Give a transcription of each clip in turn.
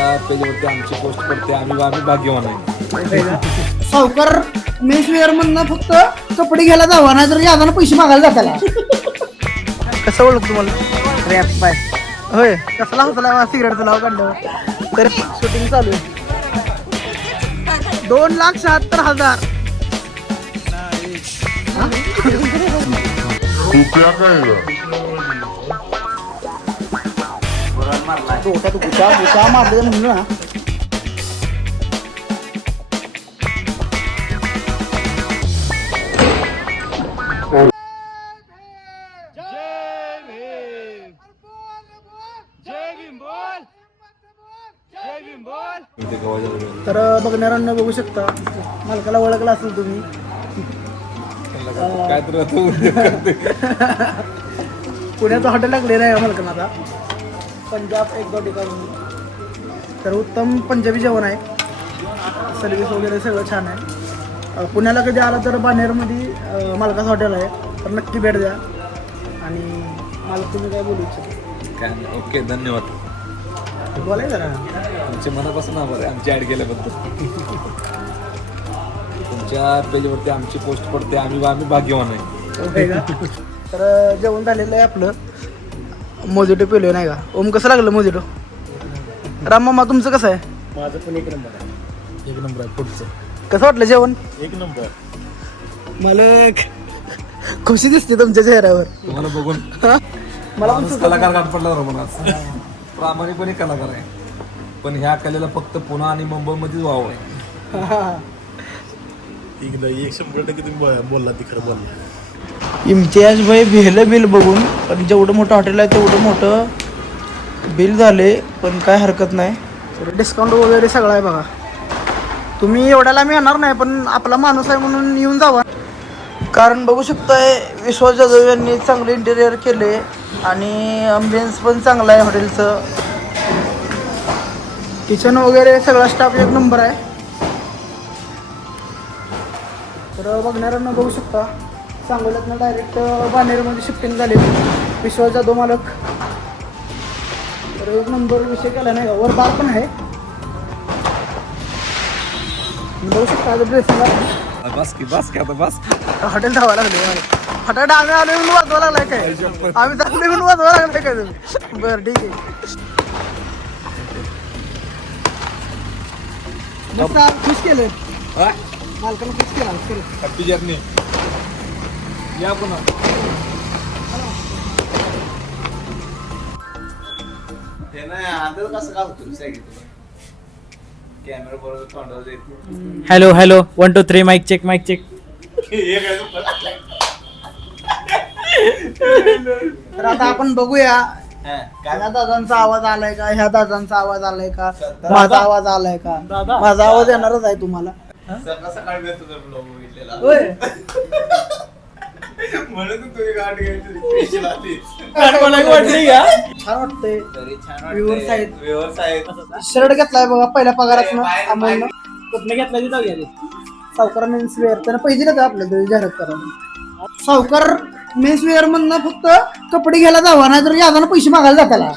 तुमच्या पेजवरती आमची पोस्ट पडते आम्ही आम्ही भाग्यवान आहे. सावकार मेन्स वेअर मधनं फक्त कपडे घ्यायला जावा नाही तर यादाना पैसे मागायला जाताला कसं ओळख तुम्हाला? रॅप बाय. होय. कसला हसला सिगरेटचं नाव काढलं. तर शूटिंग चालू आहे. दोन लाख शहात्तर हजार. काय डोक्यात गुचा गुचा मारले ना. तर बघणाऱ्यांना बघू शकता मालकाला ओळखला असेल तुम्ही. पुण्याचं हॉटेल लागलेलं आहे मालकांना आता पंजाब एक दोन ठिकाणी. तर उत्तम पंजाबी जेवण आहे. सर्विस वगैरे सगळं छान आहे. पुण्याला कधी आला तर बानेरमध्ये अं, मालकाचं हॉटेल आहे. तर नक्की भेट द्या. आणि मालक तुम्ही काय बोलू इच्छिता? काय नाही ओके धन्यवाद. बोलाय जरा. तुमचे मनापासून आभार आहे आमची ॲड केल्याबद्दल तुमच्या पेजवरती आमची पोस्ट पडते आम्ही आम्ही भाग्यवान आहे. ओके का? तर जेवण झालेलं आहे आपलं. मोजिटो पिलो नाही का? ओम कसं लागलं मोजिटो? राम मामा तुमचं कसं आहे? माझं पण एक नंबर आहे. एक नंबर आहे पुढचं. कसं वाटलं जेवण? एक नंबर. मला खुशी दिसते तुमच्या चेहऱ्यावर. तुम्हाला बघून. मला पण माणूस कलाकार गाठ पडला मला प्रामाणिकपणे कलाकार आहे. पण ह्या कलेला फक्त पुणे आणि मुंबईमध्येच वाव आहे. ठीक आहे एक शंभर टक्के तुम्ही बोला- बोलला ती खरं बोलला. इम्तियाज भाई भेलं बिल बघून पण जेवढं मोठं हॉटेल आहे तेवढं मोठं बिल झाले पण काय हरकत नाही. तर डिस्काउंट वगैरे सगळं आहे बघा. तुम्ही एवढ्याला मी येणार नाही पण आपला माणूस आहे म्हणून येऊन जावा. कारण बघू शकताय विश्वास जाधव यांनी चांगले इंटेरियर केले आणि अम्बियन्स पण चांगला आहे हॉटेलचं किचन वगैरे सगळा स्टाफ एक नंबर आहे. तर बघणाऱ्यांना बघू शकता. सांगोल्यातनं डायरेक्ट बानेरमध्ये शिफ्टिंग झाले विश्वास जाधव मालक. तर एक नंबर विषय केला नाही का वर बार पण आहे. बघू शकता आता बस की बस की आता बस. हॉटेल धावा लागले हॉटेल आम्ही आलो म्हणून वाजवा लागलाय काय? आम्ही चाललो म्हणून वाजवा लागलाय काय तुम्ही? बरं ठीक आहे. खुश केलं. मालकानं खुश केला केलं. Happy journey. या पुन्हा. नाही कसं काय होतं सांगितलं कॅमेरा बरोबर तोंडावर येते hello hello one two three mic check mic check. तर आता आपण बघूया हा, ह्या दादांचा आवाज आलाय का? ह्या दादांचा आवाज आलाय का? माझा आवाज आलाय का? माझा आवाज येणारच आहे तुम्हाला. सकाळ सकाळी मी तुझा ब्लॉग बघितलेला. होय. म्हणून तू तुझी गाठ घ्यायची. स्पेशल आलीच. छान वाटतंय. तरी छान Viewers आहेत. व्ह्युअर्स आहेत शर्ट घेतलाय बघा पहिल्या पगारात बाहेर- अमोलनं कुठलं घेतलं तिथं गेले सावकार मेन्स वेअर त्यानं पैसे देतात आपल्या घरी जाहिरात करायला सावकार मेन्स वेअर मधनं फक्त कपडे घ्यायला जावा नाही तर यादाना पैसे मागायला जाताला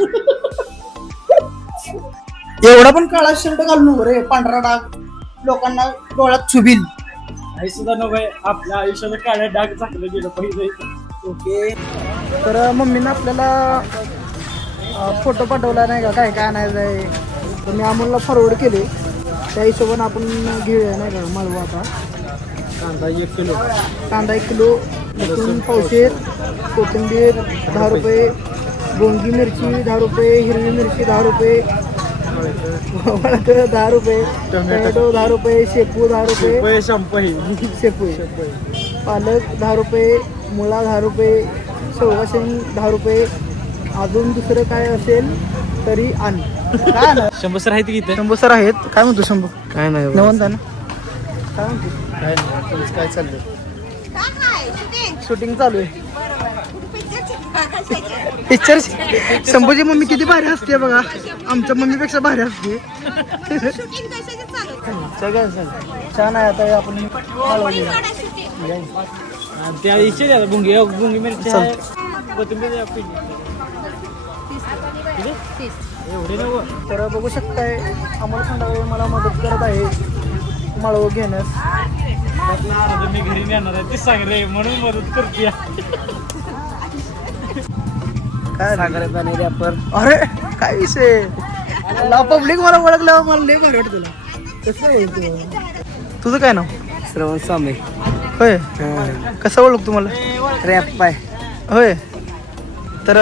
एवढा पण काळा शर्ट घालू नको रे पांढरा डाग. लोकांना डोळ्यात छुबिल. आई सुद्धा नको आहे. आपल्या आयुष्याचं काळ्या डाग चाकलं गेलं पहिले ओके. तर मम्मीनं आपल्याला फोटो पाठवला नाही का? काय काय आणायचं आहे? तर मी अमोलला फॉरवर्ड केले. त्या हिशोबाने आपण घेऊया नाही का मालवा आता. कांदा एक किलो. कांदा एक किलो लसूण पावशेर कोथिंबीर दहा रुपये गोंगी मिरची दहा रुपये हिरवी मिरची दहा रुपये वळक दहा रुपये टोमॅटो दहा रुपये शेपू दहा रुपये. शंप ही शेपू. पालक दहा रुपये मुळा दहा रुपये शेवगा शेंग दहा रुपये. अजून दुसरं काय असेल तरी आण. काय आणा? शंभर सर आहेत की इथे? शंभू सर आहेत. काय म्हणतो शंभू? काय नाही नवंत ना? काय म्हणतो? काय नाही काय चाललंय? शूटिंग? चालू आहे. पिक्चर शंभूची मम्मी किती भारी असते बघा. आमच्या मम्मीपेक्षा भारी असते छान आहे आता आपण. त्या इच्छे द्या गुंगी गुंगी मिरची कोथिंबीर. एवढे नव तर बघू शकताय आम्हाला खंडाळे मला मदत करत आहे. माळव घेण्यास. मी घरी नेणार आहे ते सांग रे म्हणून मदत करते. काय अरे काय विषय? पब्लिक मला ओळखल्यावर मला लय भारी वाटत तुला? तुझं काय नाव? श्रवण स्वामी. होय. कसं ओळख तुम्हाला? रॅप पाय. होय. तर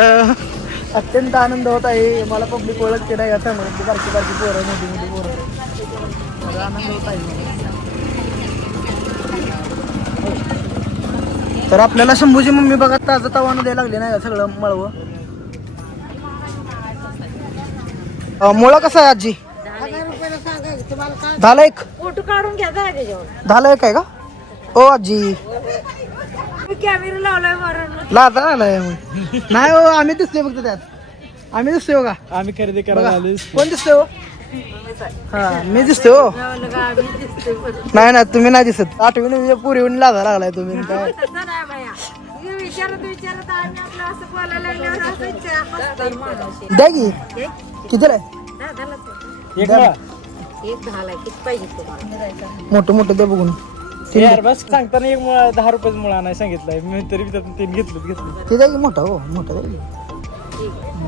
अत्यंत आनंद होत आहे. मला पब्लिक ओळखते नाही आता म्हणजे बारकी बारकी पोरं मोठी मोठी पोरं. आनंद होत आहे. तर आपल्याला शंभूची मम्मी बघा ताजं तवानं द्यायला लागले नाही सगळं मळवं अं, मुळा कसा आहे आजी? दहाला एक. फोटो काढून घ्या दहाला एक आहे का? ओ आजी. मी कॅमेरा लावलाय आलाय. नाही हो आम्ही दिसतोय फक्त त्यात. आम्ही दिसतोय बघा. आम्ही खरेदी करायला आलो कोण दिसतोय हो? हा मी दिसतोय हो. नाही नाही तुम्ही नाही दिसत. आठवी नववीच्या पुरीहून लाजा लागलाय तुम्ही. काय तसं नाही बाया. विचारत विचारत आम्ही आपलं असं बोलायला लागल्यावर असं विचार- हसतोय माणूस. द्या की? कितीला आहे. एक द्या. ना. एक दहाला किती पाहिजे तुम्हाला? मोठं मोठं द्या बघून. ते यार बस सांगताना एक मुळा दहा रुपयाचा मुळा नाही सांगितलंय. मी तरी बी त्यातून तीन घेतलं घेतलं ते द्या की मोठा हो मोठा द्या की.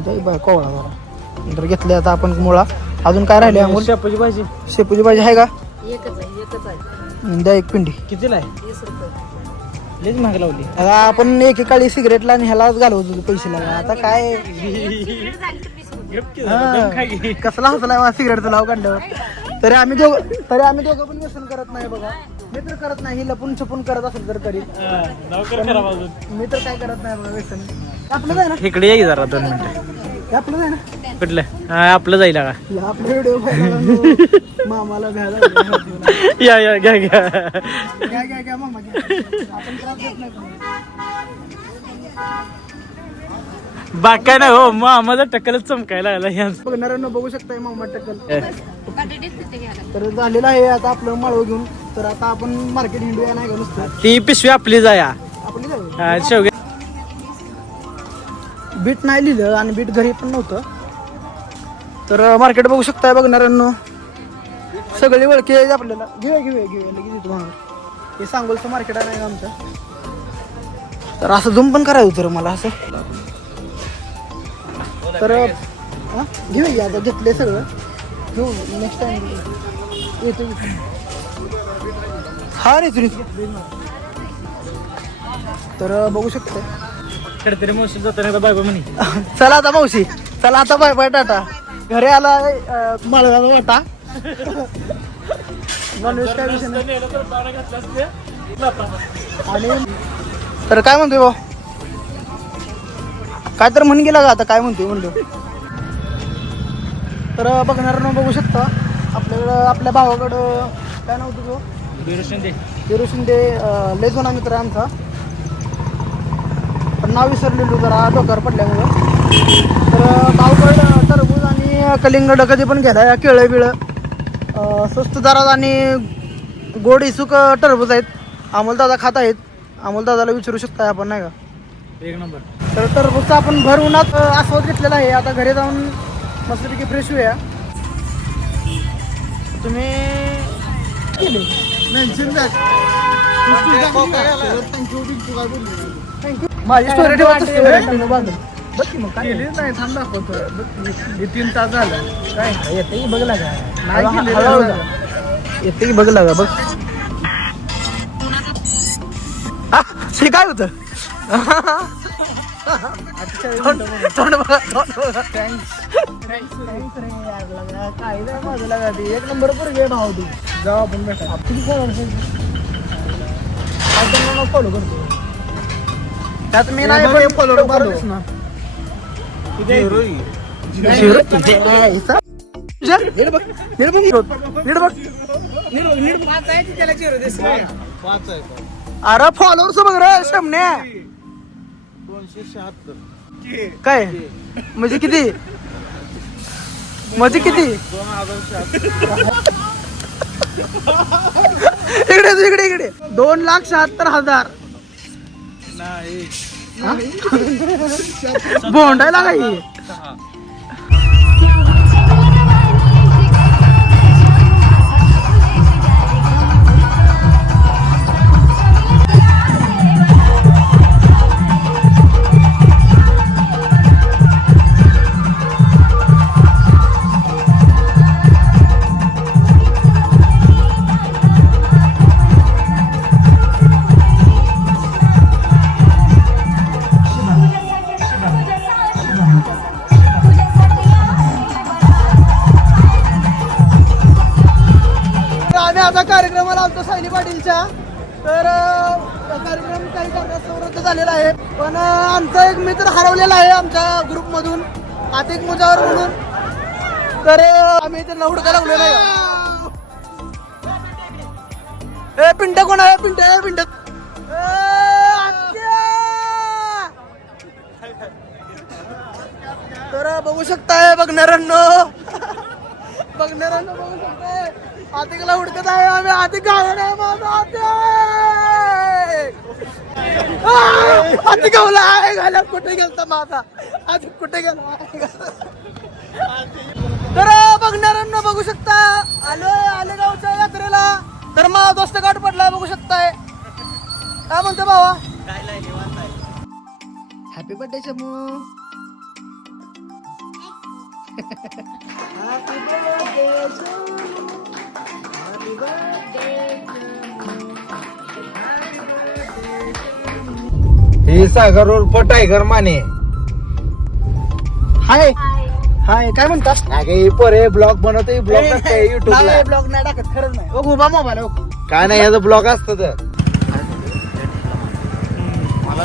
द्या की बा कोवळा जरा. नंतर घेतले आता आपण मुळा. अजून काय राहिले? अमोल? शेपूची भाजी. शेपूची भाजी आहे का? एकच आहे एकच आहे. द्या एक पिंडी. कितीला आहे? वीस रुपये. लईच महाग लावली. आता आपण एकेकाळी सिगरेटला आणि ह्यालाच घालवत होतो पैसे लागा आता काय. कसला हसला सिगरेटचं लाव काढल्यावर तरी आम्ही दोघ तरी आम्ही दोघं पण व्यसन करत नाही बघा. मी तर करत नाही लपून छपून करत असेल तर तरी लवकर करा अजून मी तर काय करत नाही बघा व्यसन. आपलं आहे ना. इकडे ये जरा दोन मिनिटं. आपलं आहे ना? कुठलं? हा आपलं जाईल का हे आपलं व्हिडिओ मामाला. या या घ्या घ्या. घ्या घ्या घ्या मामा घ्या. आपण त्रास देत नाही कोणाला. बाग काय नाही हो मग माझा टक्कलच चमकायला आला यांचं बघणाऱ्यांना बघू शकताय मामा टक्कल. तर झालेलं आहे आता आपलं माळव घेऊन. तर आता आपण मार्केट हिंडूया नाही का नुसतं? ती पिशवी आपली जाया. आपली जाऊ. शेवगे बीट नाही लिहिलं आणि बीट घरी पण नव्हतं. तर मार्केट बघू शकताय बघणाऱ्यांनो. सगळे वळखे आहेत आपल्याला. घेऊया घेऊया घेऊया. लगेच येतो हे सांगोलचं मार्केट आहे आमचं. तर असं झूम पण करायचं होतं मला असं. तर हा, घेऊया आता घेतले सगळं. घेऊ नेक्स्ट टाइम येतो येतो. हा रे तुरी तर बघू शकतो तरी जाताना बाय बाय म्हणे. चला आता मावशी चला आता बाय बाय टाटा. घरी आला माळगाव वाटा. नॉनव्हेज काय विषय नाही. आणि तर काय म्हणतोय भाऊ? काय तर म्हण गेला का आता? काय म्हणतोय म्हणतो तर बघणाऱ्यांना बघू शकता. आपल्याकडं आपल्या भावाकडं काय नाव तुझं? हिरो शिंदे अं, लय जुना मित्र आहे आमचा. नाव विसरलेलो जरा डोक्यावर पडल्यामुळं. तर भावगड टरबूज आणि कलिंगड कधी पण घ्यायला केळं बिळं अं, स्वस्त दरात आणि गोड इसूक टरबूज आहेत. अमोलदादा खात आहेत. अमोलदादाला विचारू शकता आपण नाही का? एक नंबर. तर टरबूजचा आपण भर उन्हात आस्वाद घेतलेला आहे. आता घरी जाऊन मस्तपैकी फ्रेश होऊया. तुम्ही थँक्यू माझी स्टोरी बघ की मग काय नाही थांब दाखवतो. हे तीन तास झालं. काय? येते की बघला का? नाही येते की बघला का? बघ. आ, हे काय होतं? तोंड तोंड बघा तोंड बघा. काय नाही माझं लागा ते. एक नंबर पर घे भाव तू जाऊ आपण भेटा किती फॉलो करतो. त्यात मी नाही ना. झिरो नीट बघ, नीट बघ. नीट बघ. अरे फॉलोअर्स बघ रे शमने. दोनशे शहात्तर. काय? म्हणजे किती? म्हणजे किती? इकडे इकडे इकडे. दोन लाख शहात्तर हजार. भोंडायला काही आता कार्यक्रमाला आलतो सायली पाटीलच्या. तर कार्यक्रम काही कारणास्तव रद्द झालेला आहे. पण आमचा एक मित्र हरवलेला आहे आमच्या ग्रुपमधून. आतिक मुजावर म्हणून. तर आम्ही त्यांना हुडका लावलेला आहे. ए पिंट कोण आहे? पिंट ए पिंट तर बघू शकताय बघणाऱ्यांनो. बघणाऱ्यांना बघू शकताय. आतिकला हुडकत आहे आम्ही. आतिक गावला नाही माझा आतिक आतिक गावला आहे घाला कुठे गेलता माझा? आतिक कुठे गेला? तर बघणाऱ्यांना बघू शकता. आलोय आले गावच्या यात्रेला. तर मग दोस्त गाठ पडला बघू शकताय. काय म्हणतो भावा? Happy birthday Shamu happy birthday हे सागर उर्फ टायगर माने. हाय. हाय काय म्हणता अगे पोरे ब्लॉग बनवतो ब्लॉग युट्यूबला ब्लॉग नाही टाकत खरंच नाही. बघ उभा मोबाईल बघ. काय नाही याचं ब्लॉग असतं तर.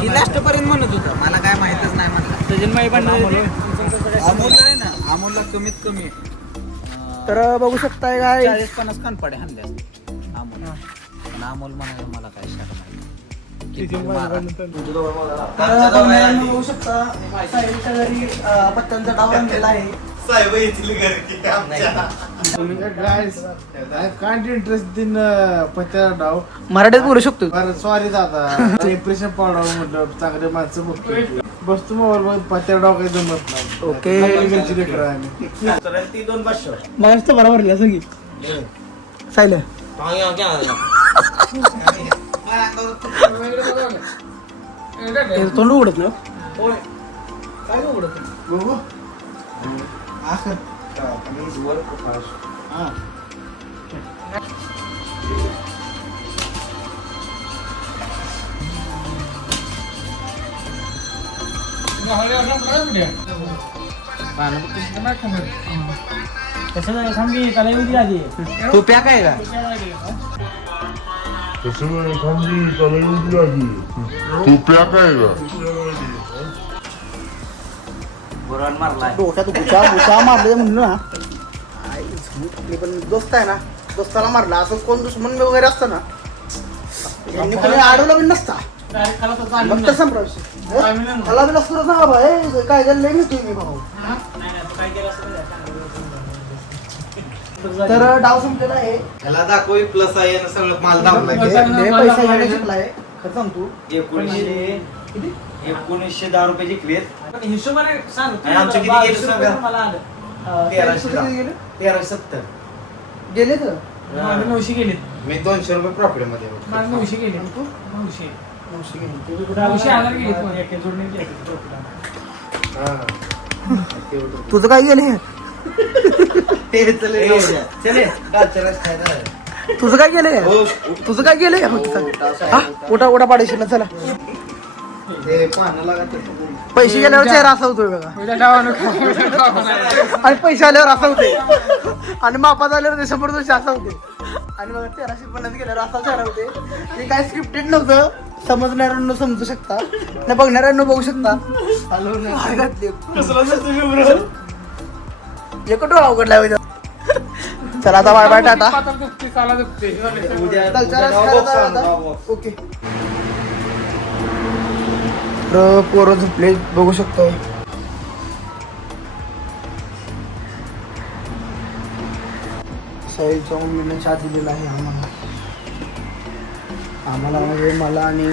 लास्ट पर्यंत म्हणत होता. मला काय माहितच नाही म्हणलं. अमोल आहे ना अमोलला कमीत कमी तर बघू शकताय काय चाळीस पन्नास कान पडे हाणले अमोल. पण अमोल म्हणायला मला काय शरम आहे बघू. शकता पत्त्यांचा डाव रंगलेला आहे. कांट इंटरेस्ट इन पत्त्या डाव मराठीत बोलू शकतो. बरं सॉरी दादा. इम्प्रेशन पाडावं म्हटलं चांगले माणसं बघतो बसतो मोबाईल मध्ये पत्त्या डाव काही जमत नाही. ओके. अमेरिकनची लेकरं आहे आम्ही. मग तर बरोबर लिहा सगळी सायले. तोंड उघडत ना काय उघडत बघू तू प्या काय का डोक्यात गुचा गुचा मारले म्हणून ना. आई, पण दोस्त आहे ना. दोस्ताला मारला. असं कोण दुश्मन वगैरे असतं ना. यांनी कोणी अडवलं पण नसता. फक्त संभ्रम मला बी नसतो सांगा भाई काय झालं? मी भाऊ. तर डाव संपलेला आहे. त्याला दाखव प्लस आहे आणि सगळं माल दाखवला लय पैसा घ्यायला शिकलाय खरं सांगतो. एकोणीसशे एकोणीसशे दहा रुपये जिंकलेत हिशोबाने सांग आणि आमचे किती गेले सांगा? मला आलं. तेराशे गेले? तेराशे सत्तर. गेले तर? माझे नऊशे गेलेत मी दोनशे रुपये प्रॉफिटमध्ये होतो. माझे नऊशे गेले. नऊशे? नऊशे. गेले. नऊशे हजार गेलेत माझे एका जोडणे गेले हा. तुझं काय गेले? ते चले एवढ्या. चले. कालच्या रस्त्याला. तुझं काय गेले? तुझं काय गेले? हा उठा उठा पाडेशील चला. पैसे गेल्यावर चेहरा असा होतोय बघा. आणि पैसे आल्यावर असा होते आणि मापात आल्यावर ते शंभर दोनशे असा होते आणि बघा तेराशे पन्नास गेल्यावर असा चेहरा होते ते काय स्क्रिप्टेड नव्हतं. समजणाऱ्यांना समजू शकता. नाही बघणाऱ्यांना बघू शकता. हार घातली. एक डोळा उघडला होता चला आता बाय बाय टाटा. उद्या. ओके. तर पोरं झोपले बघू शकतो साईडच्या मम्मीने चहा दिलेला आहे आम्हाला. आम्हाला म्हणजे मला आणि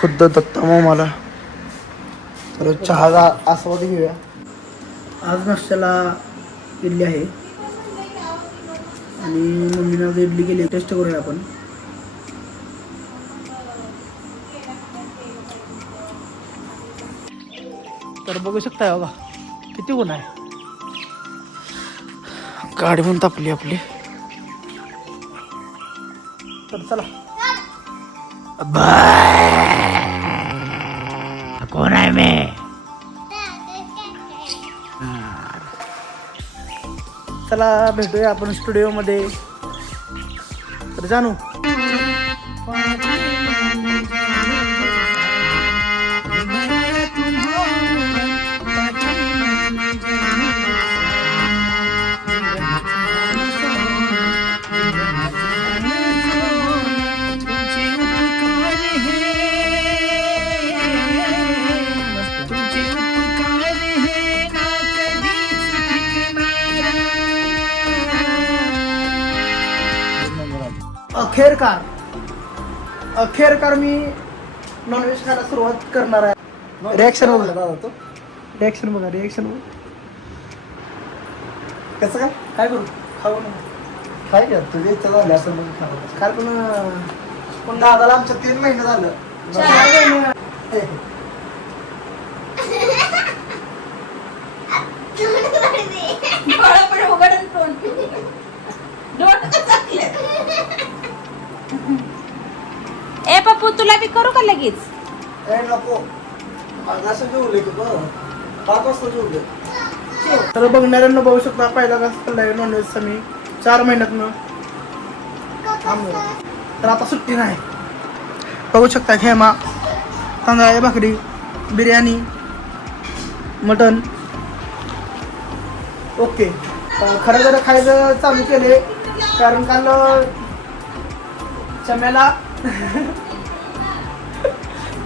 खुद्द दत्ता मला. तर चहाचा आस्वाद घेऊया. आज नाश्त्याला इडली आहे. आणि मम्मीनं इडली केली टेस्ट करूया आपण. तर बघू शकताय बघा किती गुण आहे. गाडी पण तापली आपली. तर चला. कोण आहे मी? चला भेटूया आपण स्टुडिओ मध्ये तर जाणू अखेरकार अखेरकार मी नॉनव्हेज खायला सुरुवात करणार आहे. रिॲक्शन बघा. रिॲक्शन बघा रिॲक्शन बघा. कसं काय? काय करू? खाऊ ना. काय कर? तुझी इच्छा झाली असं मग खाऊ. कारण पण दादाला आमच्या तीन महिने झालं. चार महिने. तुला बी करू का लगेच? तर बघणाऱ्यांना बघू शकता पहिला घास खाल्लाय नॉनव्हेजचा मी. चार महिन्यातनं. तर आता सुट्टी नाही. बघू शकता खेमा तांदळाची भाकरी बिर्याणी मटन ओके. खरं जर खायचं चालू केले कारण काल अं,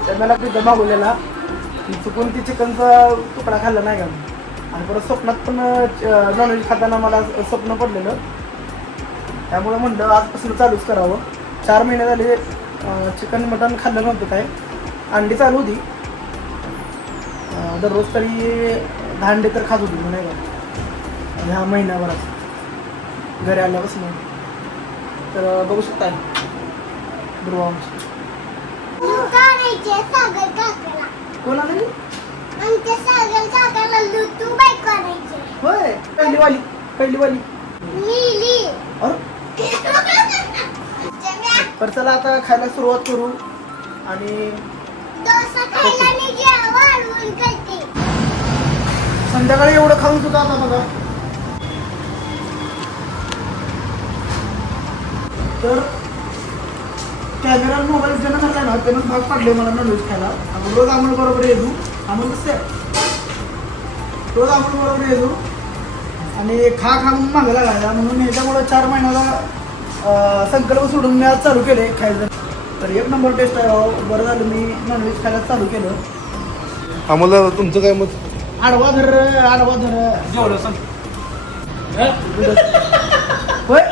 त्यांना मी दमा मागवलेला चुकून ती चिकनचा तुकडा खाल्ला नाही का? आणि परत स्वप्नात पण नॉनव्हेज खाताना मला स्वप्न पडलेलं. त्यामुळे म्हणलं आजपासून चालूच करावं. चार महिने झाले चिकन मटन खाल्लं नव्हतं काय? अंडी चालू होती. दररोज तरी दहा अंडे तर खात होती नाही का? ह्या महिन्याभरात घरी आल्यापासून. तर बघू शकता दुर्वांश आमची करायचे सागर काकाला कोण आले आमच्या सागर काकाला लुटू बाईक होय पहिली वाली पहिली वाली लिली अरे तर चला आता खायला सुरुवात करू आणि संध्याकाळी एवढं खाऊन सुद्धा आता बघा. तर कॅमेरा मोबाईल ज्यांना झाला ना त्यानं भाग पाडले मला नॉनव्हेज खायला. आपण रोज आम्हाला बरोबर येतो. आम्हाला कसं रोज आम्हाला बरोबर येतो. आणि खा खा म्हणून मागं लागायला. म्हणून ह्याच्यामुळं चार महिन्याला संकल्प सोडून मी आज चालू केले खायचं. तर एक नंबर टेस्ट आहे. बरं झालं मी नॉनव्हेज खायला चालू केलं. अमोल दादा तुमचं काय मत? आडवा धर आडवा धर. जेवढं सांग. होय?